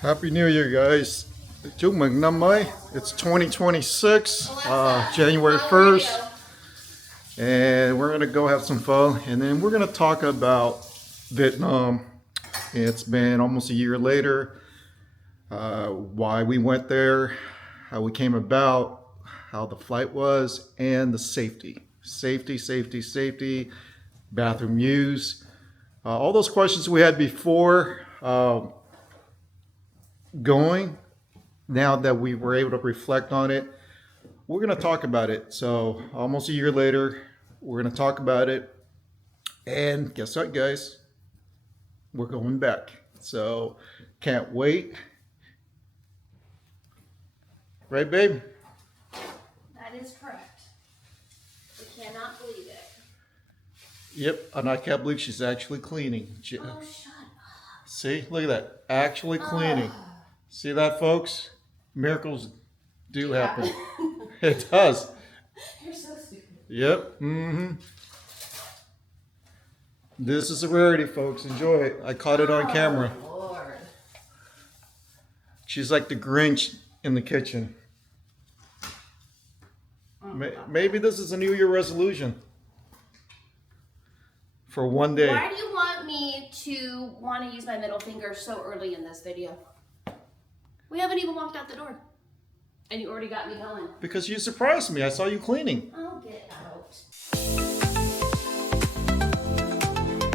Happy New Year, guys. Chúc mừng năm mới. It's 2026, January 1st. And we're going to go have some fun. And then we're going to talk about Vietnam. It's been almost a year later. Why we went there, how we came about, how the flight was, and the safety. Safety, bathroom use. All those questions we had before going, now that we were able to reflect on it, we're going to talk about it. So almost a year later, we're going to talk about it. And guess what, guys? We're going back. So can't wait. Right, babe? That is correct. We cannot believe it. Yep, and I can't believe she's actually cleaning. Oh, shut up. See, look at that. Actually cleaning. See that, folks? Miracles do happen. It does. You're so stupid. Yep. Mm-hmm. This is a rarity, folks. Enjoy it. I caught it on camera. Lord. She's like the Grinch in the kitchen. Maybe this is a New Year resolution. For one day. Why do you want me to want to use my middle finger so early in this video? We haven't even walked out the door. And you already got me going. Because you surprised me. I saw you cleaning. Oh, get out.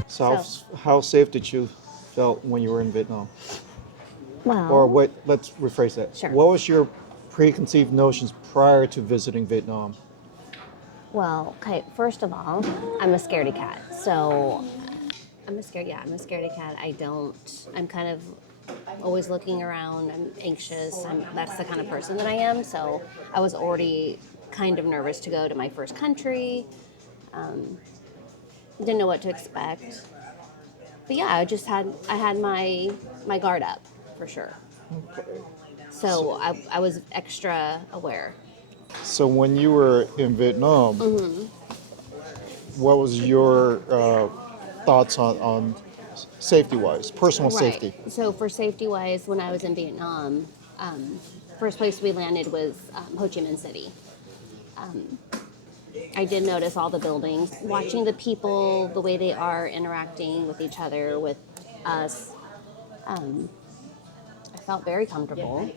So how safe did you felt when you were in Vietnam? Well, Or wait, let's rephrase that. Sure. What was your preconceived notions prior to visiting Vietnam? okay, first of all, I'm a scaredy cat. So I'm a scaredy cat. I'm kind of always looking around. I'm anxious. That's the kind of person that I am. So I was already kind of nervous to go to my first country. Didn't know what to expect. But yeah, I had my guard up for sure. So I was extra aware. So when you were in Vietnam, what was your thoughts on safety-wise, personal safety? Right. So for safety-wise, when I was in Vietnam, first place we landed was Ho Chi Minh City. I did notice all the buildings, watching the people, the way they are interacting with each other, with us. I felt very comfortable.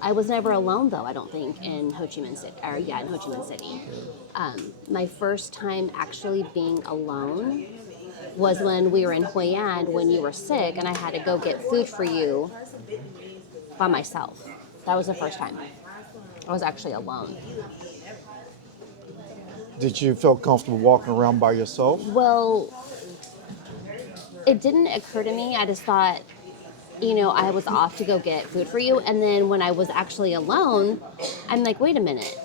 I was never alone, though, I don't think, in Ho Chi Minh City. In Ho Chi Minh City. My first time actually being alone was when we were in Hoi An when you were sick, and I had to go get food for you by myself. That was the first time. I was actually alone. Did you feel comfortable walking around by yourself? Well, it didn't occur to me. I just thought, I was off to go get food for you. And then when I was actually alone, I'm like, wait a minute.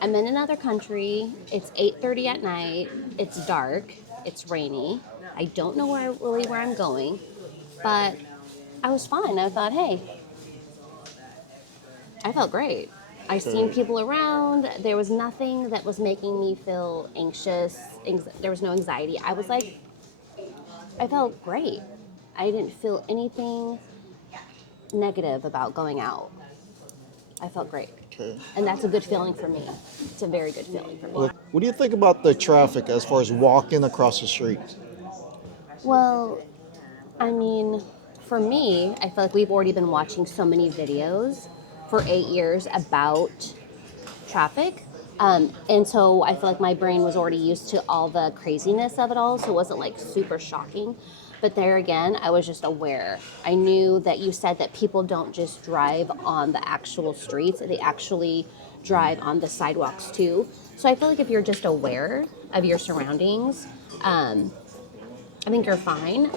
I'm in another country. It's 8:30 at night. It's dark. It's rainy. I don't know where I'm going. But I was fine. I thought, hey, I felt great. I seen people around. There was nothing that was making me feel anxious. There was no anxiety. I felt great. I didn't feel anything negative about going out. I felt great. Okay. And that's a good feeling for me. It's a very good feeling for me. What do you think about the traffic as far as walking across the street? Well, I mean, for me, I feel like we've already been watching so many videos for 8 years about traffic. And so I feel like my brain was already used to all the craziness of it all, so it wasn't like super shocking. But there again, I was just aware. I knew that you said that people don't just drive on the actual streets, they actually drive on the sidewalks too. So I feel like if you're just aware of your surroundings, I think you're fine.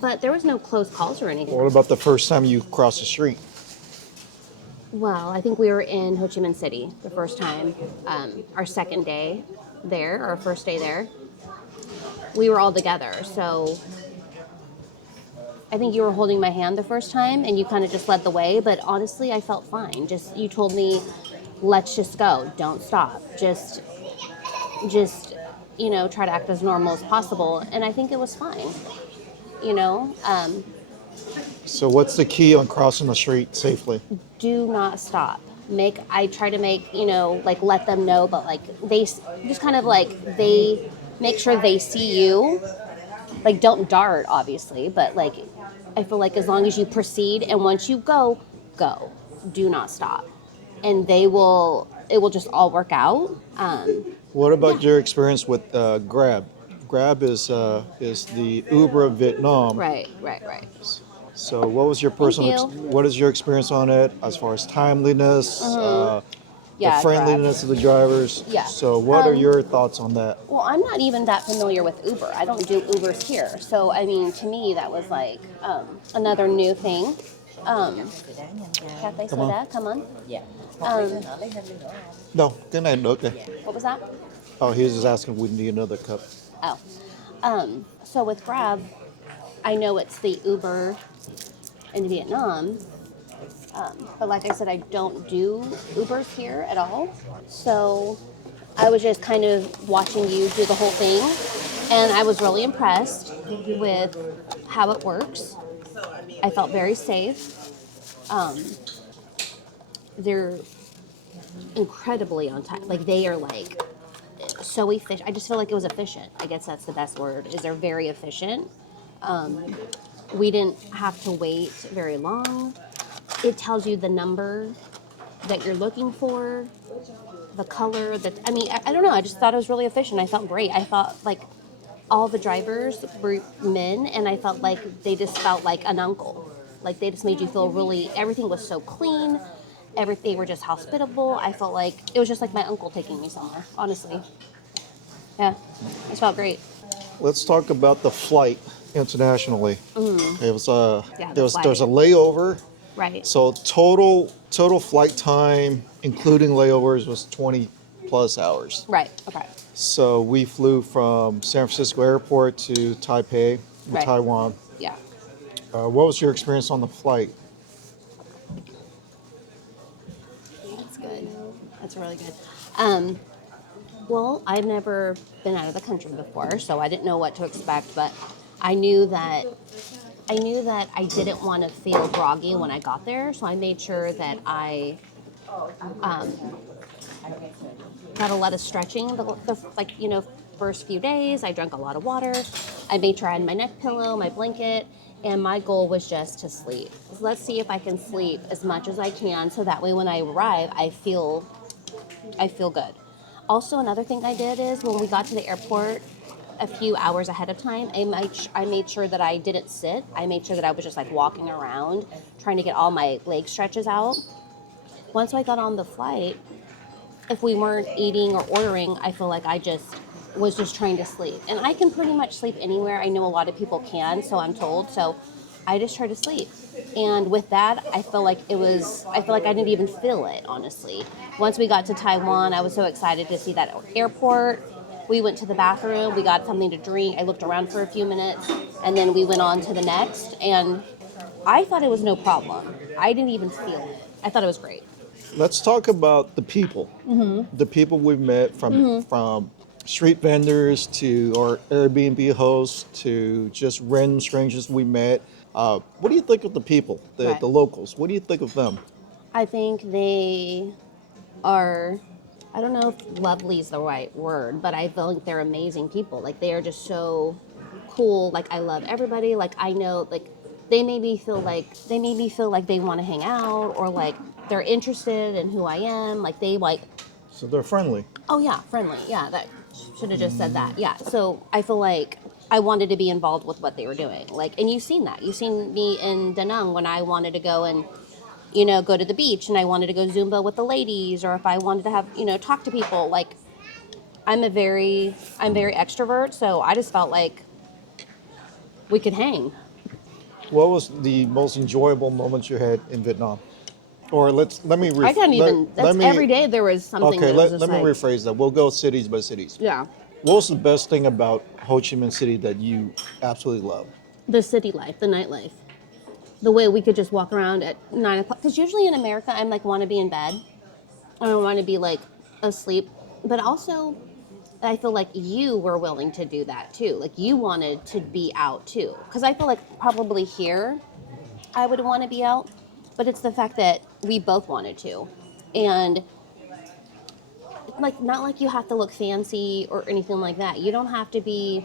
But there was no close calls or anything. What about the first time you crossed the street? Well, I think we were in Ho Chi Minh City the first time. Our second day there, our first day there, we were all together. So I think you were holding my hand the first time and you kind of just led the way. But honestly, I felt fine. You told me, let's just go. Don't stop. Just try to act as normal as possible. And I think it was fine. So what's the key on crossing the street safely? Do not stop. I try to make, like let them know, but like just kind of like they make sure they see you. Like don't dart, obviously, but like I feel like as long as you proceed and once you go, go. Do not stop. And it will just all work out. What about your experience with Grab? Grab is the Uber of Vietnam. Right. So what was your personal? you. What is your experience on it as far as timeliness, the Yeah, friendliness of the drivers? Yeah. So what are your thoughts on that? Well, I'm not even that familiar with Uber. I don't do Ubers here. So, I mean, to me, that was like another new thing. Cafe Come on. soda, come on. Dạ. No, cái này được kìa. What was that? Oh, he was just asking if we need another cup. Oh. So with Grab, I know it's the Uber in Vietnam. But like I said, I don't do Ubers here at all. So I was just kind of watching you do the whole thing. And I was really impressed with how it works. I felt very safe. They're incredibly on time. Like they are like so efficient. I just feel like it was efficient. I guess that's the best word. Is they're very efficient. We didn't have to wait very long. It tells you the number that you're looking for, the color. I don't know. I just thought it was really efficient. I felt great. I thought like all the drivers were men, and I felt like they just felt like an uncle. Like they just made you feel really. Everything was so clean. They were just hospitable. I felt like it was just like my uncle taking me somewhere. Honestly, yeah, it felt great. Let's talk about the flight internationally. It was Yeah, there's a layover. Right. So total flight time, including layovers, was 20 plus hours. Right. Okay. So we flew from San Francisco Airport to Taipei, in Right. Taiwan. Yeah. What was your experience on the flight? That's good. That's really good. Well, I've never been out of the country before, so I didn't know what to expect, but I knew that I didn't want to feel groggy when I got there, so I made sure that I got a lot of stretching. The first few days, I drank a lot of water. I made sure I had my neck pillow, my blanket, and my goal was just to sleep. So let's see if I can sleep as much as I can, so that way when I arrive, I feel good. Also, another thing I did is when we got to the airport a few hours ahead of time, I made sure that I didn't sit. I made sure that I was just like walking around, trying to get all my leg stretches out. Once I got on the flight, if we weren't eating or ordering, I feel like I was just trying to sleep. And I can pretty much sleep anywhere. I know a lot of people can, so I'm told. So I just try to sleep. And with that, I feel like I didn't even feel it, honestly. Once we got to Taiwan, I was so excited to see that airport. We went to the bathroom, we got something to drink. I looked around for a few minutes, and then we went on to the next. And I thought it was no problem. I didn't even feel it. I thought it was great. Let's talk about the people. The people we've met from street vendors to our Airbnb hosts to just random strangers we met. What do you think of the people, Right. the locals? What do you think of them? I think they are, I don't know if lovely is the right word, but I feel like they're amazing people. Like they are just so cool. Like I love everybody. Like I know, like they made me feel like they want to hang out, or like they're interested in who I am. Like So they're friendly. oh yeah, friendly. Yeah, that should have just said that. Yeah. So I feel like I wanted to be involved with what they were doing. Like, and you've seen that. You've seen me in Da Nang when I wanted to go and, go to the beach, and I wanted to go Zumba with the ladies, or if I wanted to have, talk to people. Like, I'm very extrovert, so I just felt like we could hang. What was the most enjoyable moments you had in Vietnam? Or let me I can't even. Every day there was something. Okay, that was let just me like, rephrase that. We'll go cities by cities. Yeah, What was the best thing about Ho Chi Minh City that you absolutely love? the city life, the nightlife, the way we could just walk around at 9 o'clock. Because usually in America, I'm like want to be in bed, I want to be like asleep. But also, I feel like you were willing to do that too. Like you wanted to be out too. Because I feel like probably here, I would want to be out, but it's the fact that we both wanted to. And like, not like you have to look fancy or anything like that. You don't have to be,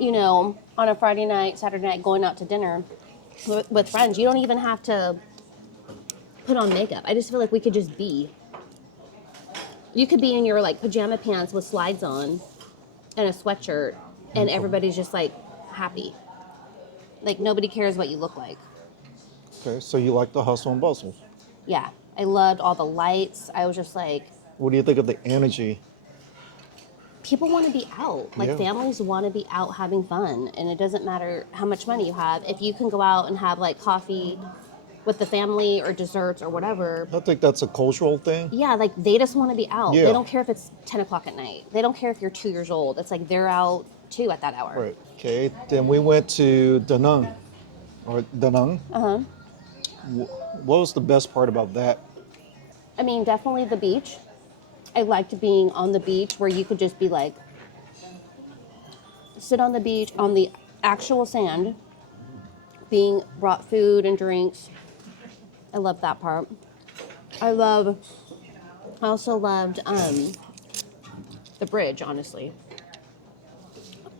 on a Friday night, Saturday night going out to dinner with friends. You don't even have to put on makeup. I just feel like we could just be. You could be in your like pajama pants with slides on and a sweatshirt, and everybody's just like happy. Like nobody cares what you look like. Okay, so you like the hustle and bustle. Yeah, I loved all the lights. I was just like, What do you think of the energy? people want to be out. Like Yeah. families want to be out having fun, and it doesn't matter how much money you have. If you can go out and have like coffee with the family or desserts or whatever, I think that's a cultural thing. yeah, like they just want to be out. Yeah. They don't care if it's 10 o'clock at night. They don't care if you're 2 years old. It's like they're out too at that hour. Right. Okay. Then we went to Da Nang, or Da Nang. What was the best part about that? I mean, definitely the beach. I liked being on the beach where you could just be like, sit on the beach on the actual sand, being brought food and drinks. I love that part. I also loved the bridge, honestly.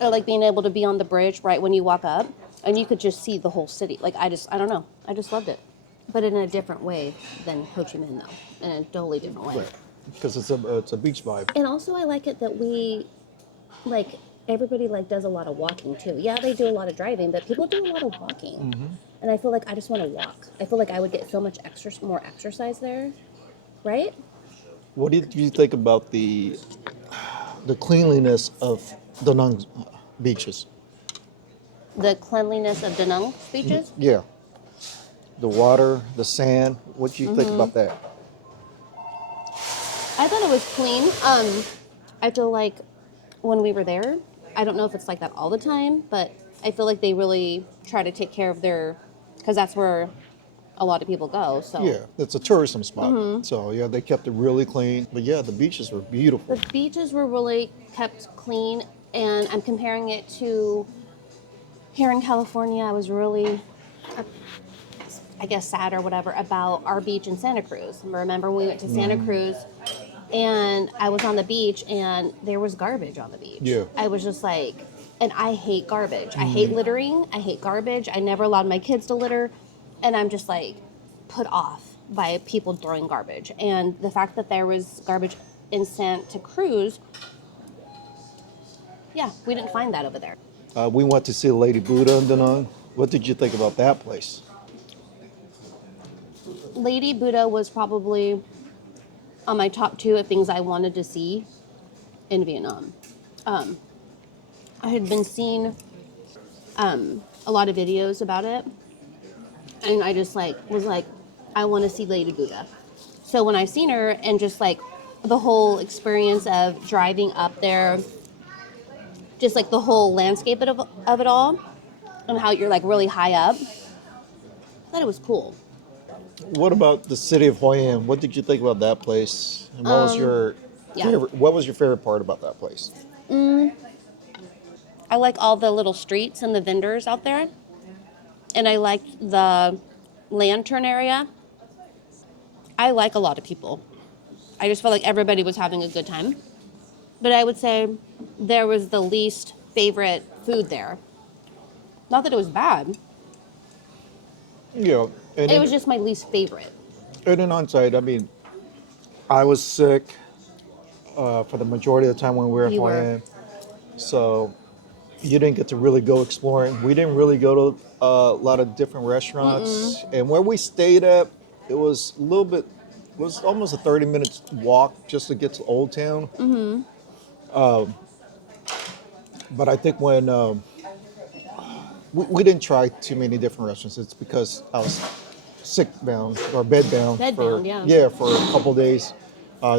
I like being able to be on the bridge right when you walk up and you could just see the whole city. Like, I don't know. I just loved it. But in a different way than Ho Chi Minh, though. In a totally different way. Right. Because it's a beach vibe. And also, I like it that everybody does a lot of walking too. Yeah, they do a lot of driving, but people do a lot of walking. And I feel like I just want to walk. I feel like I would get so much more exercise there, right? What did you think about the cleanliness of Da Nang beaches? The cleanliness of Da Nang beaches. Yeah. The water, the sand. What do you think about that? I thought it was clean. I feel like when we were there, I don't know if it's like that all the time, but I feel like they really try to take care of because that's where a lot of people go. So Yeah, it's a tourism spot. So yeah, they kept it really clean. But yeah, the beaches were beautiful. the beaches were really kept clean, and I'm comparing it to here in California. I was really, I guess, sad or whatever about our beach in Santa Cruz. Remember, we went to Santa Cruz, and I was on the beach, and there was garbage on the beach. Yeah. I was just like, and I hate garbage. I hate littering. I hate garbage. I never allowed my kids to litter, and I'm just like put off by people throwing garbage. And the fact that there was garbage in Santa Cruz, yeah, we didn't find that over there. We went to see Lady Buddha in Da Nang. What did you think about that place? Lady Buddha was probably on my top 2 of things I wanted to see in Vietnam. I had been seeing a lot of videos about it, and I just was like, I want to see Lady Buddha. So when I seen her and just like the whole experience of driving up there, just like the whole landscape of it all, and how you're like really high up, I thought it was cool. What about the city of Hoi An? What did you think about that place? And what was your yeah. favorite? What was your favorite part about that place? I like all the little streets and the vendors out there. And I like the lantern area. I like a lot of people. I just felt like everybody was having a good time. But I would say there was the least favorite food there. Not that it was bad. Yeah, and It was just my least favorite. and in hindsight, I mean, I was sick for the majority of the time when we were in You Hoi were. An, so you didn't get to really go exploring. We didn't really go to a lot of different restaurants, and where we stayed at, it was a little bit. It was almost a 30-minute walk just to get to Old Town. But I think when we didn't try too many different restaurants, it's because I was sick bound or bed bound for yeah. for a couple days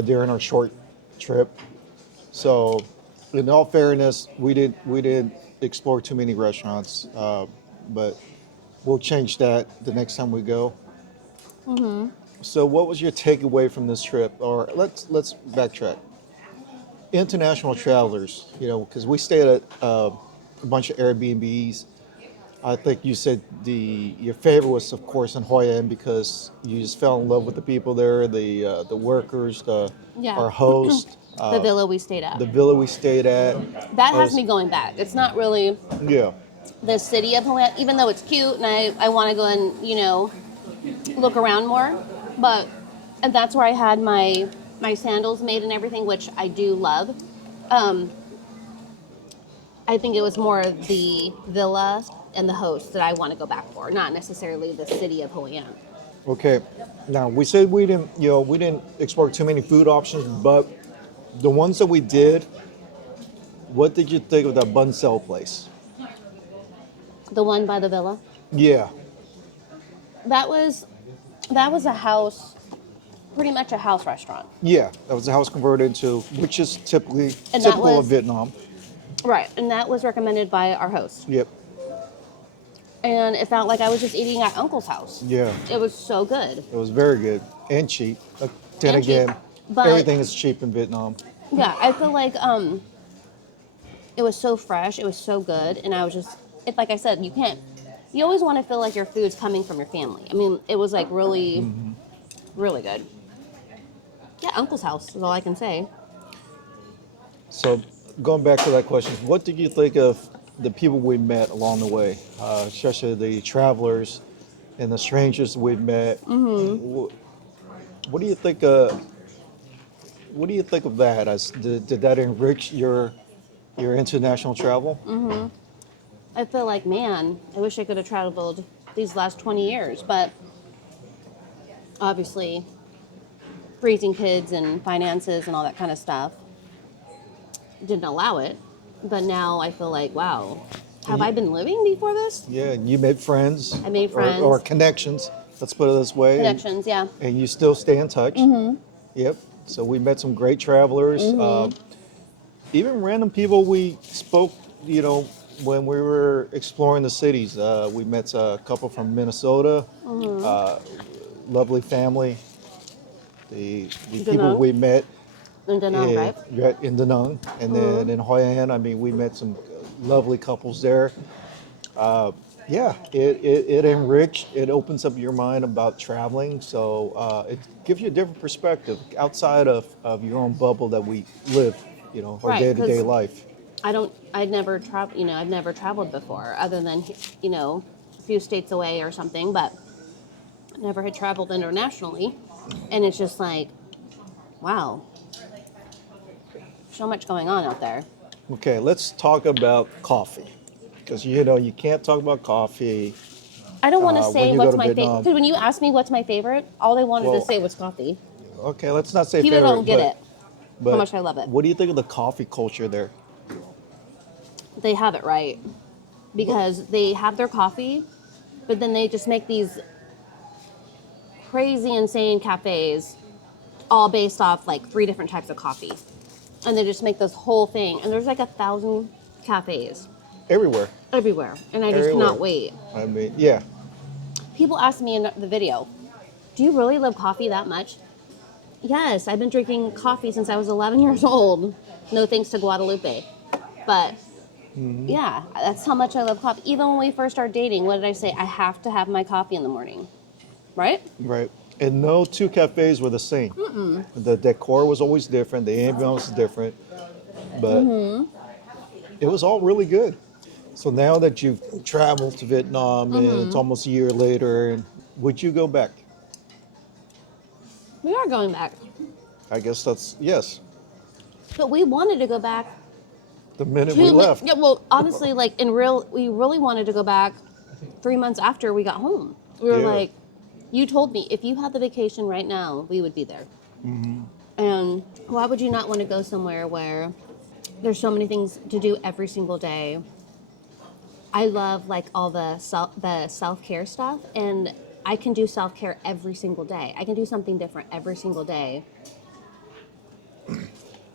during our short trip. So, in all fairness, we did explore too many restaurants, but we'll change that the next time we go. So, what was your takeaway from this trip? Or let's backtrack. International travelers, because we stayed at a bunch of Airbnbs. I think you said your favorite was, of course, in Hoi An because you just fell in love with the people there, the workers, Yeah. our host, The villa we stayed at. the villa we stayed at. That has was- me going back. It's not really Yeah, the city of Hoi An, even though it's cute and I want to go and, look around more. But and that's where I had my sandals made and everything, which I do love. I think it was more of the villa and the host that I want to go back for, not necessarily the city of Hoi An. Okay. Now we said we didn't explore too many food options, but the ones that we did, what did you think of that bun cell place? The one by the villa. Yeah, That was a house, pretty much a house restaurant. yeah, that was a house converted into, which is typically And that typical of was- Vietnam. Right, and that was recommended by our host. Yep. And it felt like I was just eating at Uncle's house. Yeah, It was so good. it was very good and cheap. Then And cheap, again, but- everything is cheap in Vietnam. Yeah, I feel like it was so fresh, it was so good, and I was just like I said, you always want to feel like your food's coming from your family. I mean, it was like really, really good. Yeah, Uncle's house is all I can say. So going back to that question, what did you think of the people we met along the way, especially the travelers and the strangers we met? What do you think? What do you think of that? Did that enrich your international travel? I feel like, man, I wish I could have traveled these last 20 years, but obviously, raising kids and finances and all that kind of stuff didn't allow it. But now I feel like, wow, have I been living before this? Yeah, you made friends. I made friends. Or connections. Let's put it this way. Connections, yeah. And you still stay in touch. Yep. So we met some great travelers. Even random people we spoke, when we were exploring the cities. We met a couple from Minnesota, lovely family. The people Nung. we met And then, right? in Da Nang, and then in Hoi An, we met some lovely couples there. Yeah, it enriched, it opens up your mind about traveling. So it gives you a different perspective outside of your own bubble that we live, our Right, day-to-day 'cause- life. I've never traveled before other than, a few states away or something, but never had traveled internationally. And it's just like, wow, so much going on out there. Okay, let's talk about coffee. Because, you can't talk about coffee. I don't want to when say you what's go to my favorite, Vietnam. because when you asked me what's my favorite, all I wanted Well, to say was coffee. Okay, let's not say People favorite. don't get it, but how much I love it. What do you think of the coffee culture there? They have it right, because they have their coffee, but then they just make these crazy, insane cafes, all based off like 3 different types of coffee, and they just make this whole thing. And there's like 1,000 cafes Everywhere. everywhere, and I just Everywhere. cannot wait. Yeah. People ask me in the video, "Do you really love coffee that much?" Yes, I've been drinking coffee since I was 11 years old. No thanks to Guadalupe, but. Yeah, that's how much I love coffee. Even when we first started dating, what did I say? I have to have my coffee in the morning, right? Right. And no two cafes were the same. The decor was always different. The ambiance was different. But it was all really good. So now that you've traveled to Vietnam and it's almost a year later, and would you go back? We are going back, I guess that's yes. but we wanted to go back. The minute we left. Yeah, well, honestly, we really wanted to go back 3 months after we got home. We were Yeah. like, you told me if you had the vacation right now, we would be there. And why would you not want to go somewhere where there's so many things to do every single day? I love like all the self-care stuff, and I can do self-care every single day. I can do something different every single day.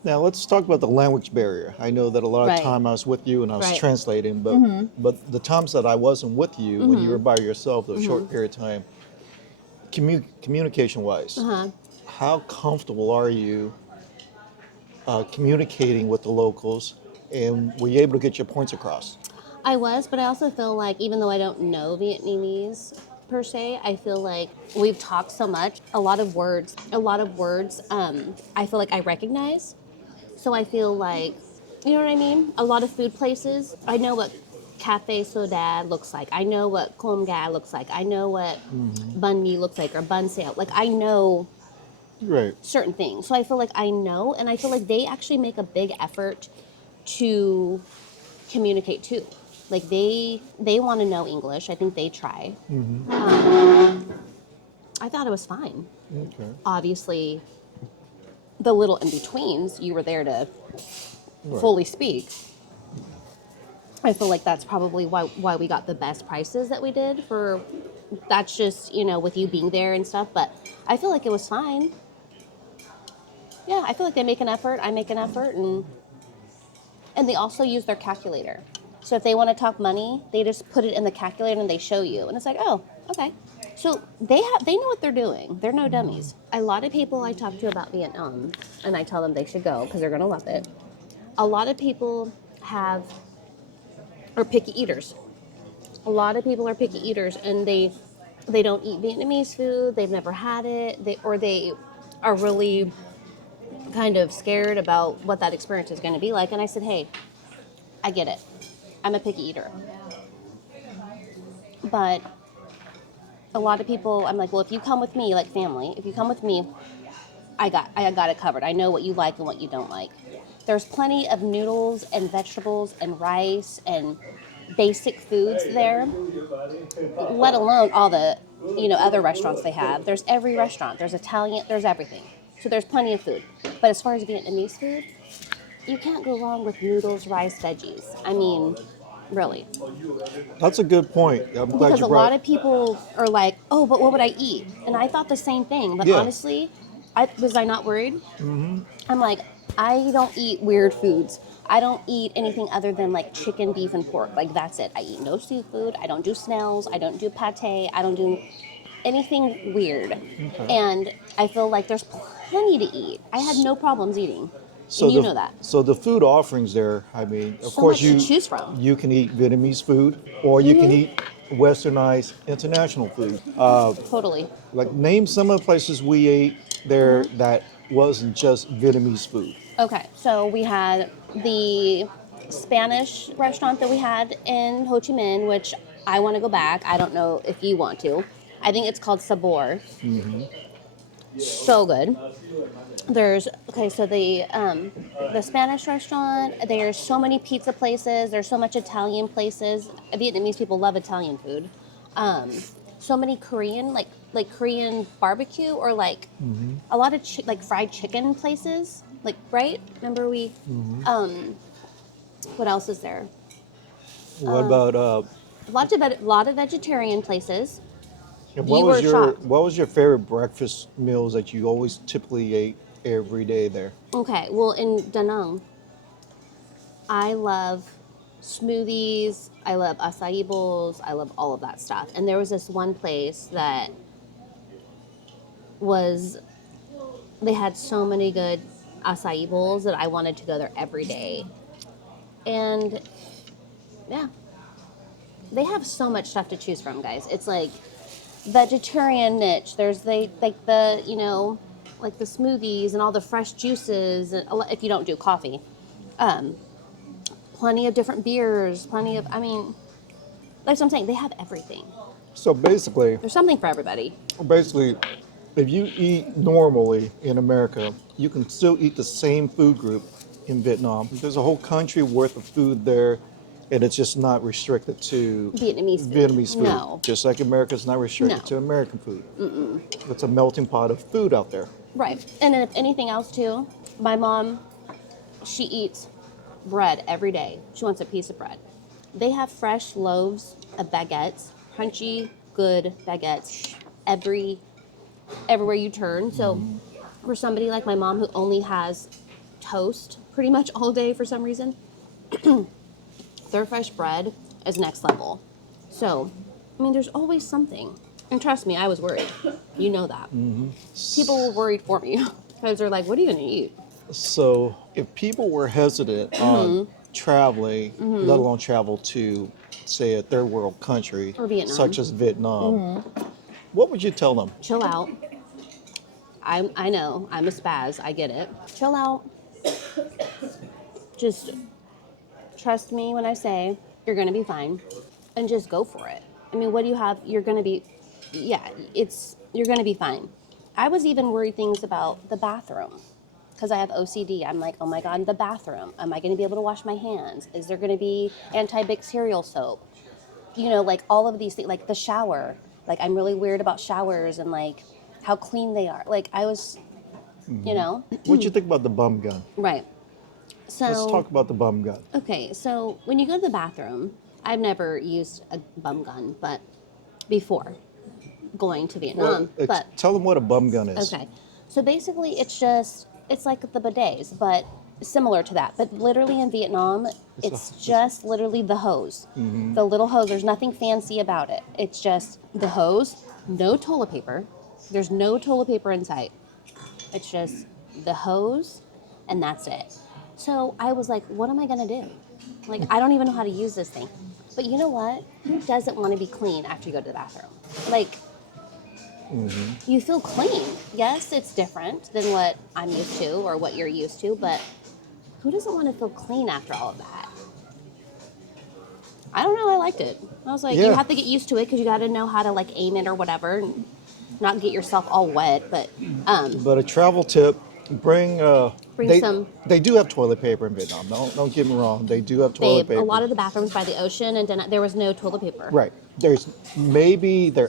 Now let's talk about the language barrier. I know that a lot of Right. time I was with you and I was Right. translating, but the times that I wasn't with you when you were by yourself, a short period of time, communication wise, how comfortable are you communicating with the locals, and were you able to get your points across? I was, but I also feel like even though I don't know Vietnamese per se, I feel like we've talked so much. A lot of words. I feel like I recognize. So I feel like, you know what I mean? A lot of food places, I know what Cafe Sodad looks like. I know what Kom Ga looks like. I know what banh mi looks like or bun sale. Like I know Right. certain things. So I feel like I know, and I feel like they actually make a big effort to communicate too. Like they want to know English. I think they try. I thought it was fine. Okay. Obviously, the little in betweens, you were there to Right. fully speak. I feel like that's probably why we got the best prices that we did for. That's just with you being there and stuff. But I feel like it was fine. Yeah, I feel like they make an effort. I make an effort, and they also use their calculator. So if they want to talk money, they just put it in the calculator and they show you, and it's like, oh, okay. So they know what they're doing. They're no dummies. A lot of people I talk to about Vietnam, and I tell them they should go because they're gonna love it. A lot of people are picky eaters. A lot of people are picky eaters, and they don't eat Vietnamese food. They've never had it. They are really kind of scared about what that experience is going to be like. And I said, hey, I get it. I'm a picky eater. But a lot of people, I'm like, well, if you come with me, like family, if you come with me, I got it covered. I know what you like and what you don't like. There's plenty of noodles and vegetables and rice and basic foods there, let alone all the other restaurants they have. There's every restaurant. There's Italian. There's everything. So there's plenty of food. But as far as Vietnamese food, you can't go wrong with noodles, rice, veggies. I mean, really. That's a good point. I'm glad Because you a brought. lot of people are like, oh, but what would I eat? And I thought the same thing. But Yeah. honestly, was I not worried? Mm-hmm. I'm like, I don't eat weird foods. I don't eat anything other than like chicken, beef, and pork. Like that's it. I eat no seafood. I don't do snails. I don't do pate. I don't do anything weird. Okay. And I feel like there's plenty to eat. I had no problems eating. So And you the, know that. So the food offerings there, I mean, of So course much to choose from. you can eat Vietnamese food or you can eat westernized international food. Totally. Like name some of the places we ate there that wasn't just Vietnamese food. Okay, so we had the Spanish restaurant that we had in Ho Chi Minh, which I want to go back. I don't know if you want to. I think it's called Sabor. So good. There's so the Spanish restaurant. There's so many pizza places. There's so much Italian places. Vietnamese people love Italian food. So many Korean like Korean barbecue or like a lot of like fried chicken places. Like right? Remember we? What else is there? What about A lot of vegetarian places. and You were shocked. what was your favorite breakfast meals that you always typically ate every day there? Okay, well in Da Nang, I love smoothies. I love acai bowls. I love all of that stuff. And there was this one place that they had so many good acai bowls that I wanted to go there every day. And yeah, they have so much stuff to choose from, guys. It's like vegetarian niche. There's like the like the smoothies and all the fresh juices. And if you don't do coffee, plenty of different beers. I mean, that's what I'm saying. They have everything. So basically, There's something for everybody. if you eat normally in America, you can still eat the same food group in Vietnam. There's a whole country worth of food there, and it's just not restricted to Vietnamese food. No. Just like America's not restricted No. to American food. It's a melting pot of food out there. Right. And then if anything else too, my mom, she eats bread every day. She wants a piece of bread. They have fresh loaves of baguettes, crunchy, good baguettes everywhere you turn. So for somebody like my mom who only has toast pretty much all day for some reason, their fresh bread is next level. So, I mean, there's always something. And trust me, I was worried. You know that. People were worried for me because they're like, what are you going to eat? So if people were hesitant on traveling, let alone travel to, say, a third world country, Or Vietnam. such as Vietnam, what would you tell them? Chill out. I know, I'm a spaz, I get it. Chill out. Just trust me when I say you're gonna be fine, and just go for it. I mean, what do you have? You're gonna be, you're gonna be fine. I was even worried things about the bathroom because I have OCD. I'm like, oh my God, the bathroom. Am I gonna be able to wash my hands? Is there gonna be antibacterial soap? You know, like all of these things, like the shower. Like I'm really weird about showers and like how clean they are. Like I was, you know, What'd you think about the bum gun? right. So Let's talk about the bum gun. okay, so when you go to the bathroom, I've never used a bum gun, but before going to Vietnam. But Tell them what a bum gun is. okay, so basically it's like the bidets, but similar to that. But literally in Vietnam, it's just literally the hose, the little hose. There's nothing fancy about it. It's just the hose, no toilet paper. There's no toilet paper in sight. It's just the hose, and that's it. So I was like, what am I gonna do? Like, I don't even know how to use this thing. But you know what? Who doesn't want to be clean after you go to the bathroom? Like, you feel clean. Yes, it's different than what I'm used to or what you're used to, but who doesn't want to feel clean after all of that? I don't know. I liked it. I was like, you Yeah. have to get used to it because you got to know how to like aim it or whatever, and not get yourself all wet. But But a travel tip: bring Bring some- They do have toilet paper in Vietnam. Don't get me wrong. They do have toilet babe, paper. a lot of the bathrooms by the ocean, and then there was no toilet paper. Right. They're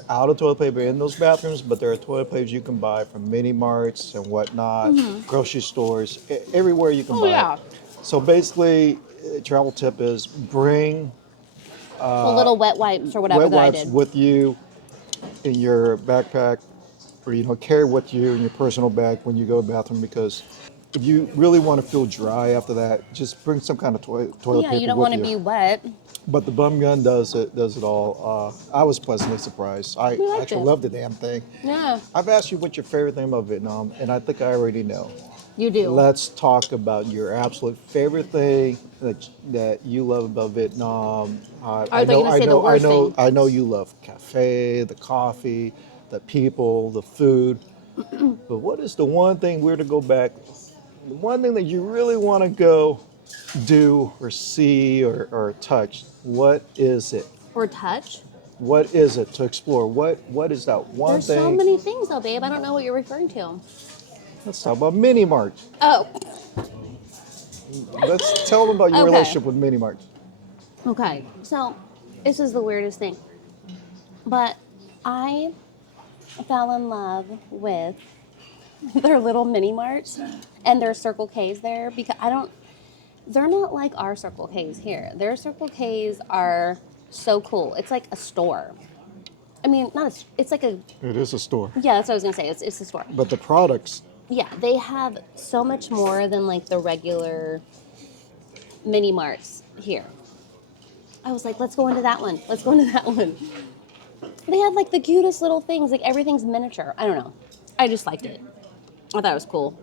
out of toilet paper in those bathrooms, but there are toilet papers you can buy from mini marts and whatnot, grocery stores, everywhere you can Oh, buy. yeah. It. So basically, travel tip is bring The little wet wipes or whatever wet that I wipes did. with you in your backpack, or carry with you in your personal bag when you go to the bathroom, because if you really want to feel dry after that, just bring some kind of toilet Yeah, paper you don't with want to you. be wet. But the bum gun does it all. I was pleasantly surprised. I liked actually it. love the damn thing. Yeah, I've asked you what your favorite thing about Vietnam, and I think I already know. you do. Let's talk about your absolute favorite thing that you love about Vietnam. thought you were gonna say the worst thing. I know you love cafe, the coffee, the people, the food. But what is the one thing we're to go back? The one thing that you really want to go do or see or touch? What is it? Or touch. What is it to explore? What is that one There's thing? so many things though, babe. I don't know what you're referring to. Let's talk about Mini Mart. Oh, Let's tell them about your Okay. relationship with Mini Mart. okay. So this is the weirdest thing, but I fell in love with their little mini marts and their Circle K's there because they're not like our Circle K's here. Their Circle K's are so cool. It's like a store. I mean, it's like a, It is a store, yeah, that's what I was gonna say. It's a store. but the products. Yeah, they have so much more than like the regular mini marts here. I was like, let's go into that one. Let's go into that one. They had like the cutest little things, like everything's miniature. I don't know. I just liked it. I thought it was cool.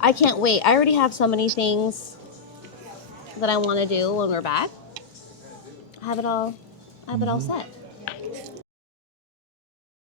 I can't wait. I already have so many things that I want to do when we're back. I have it all set.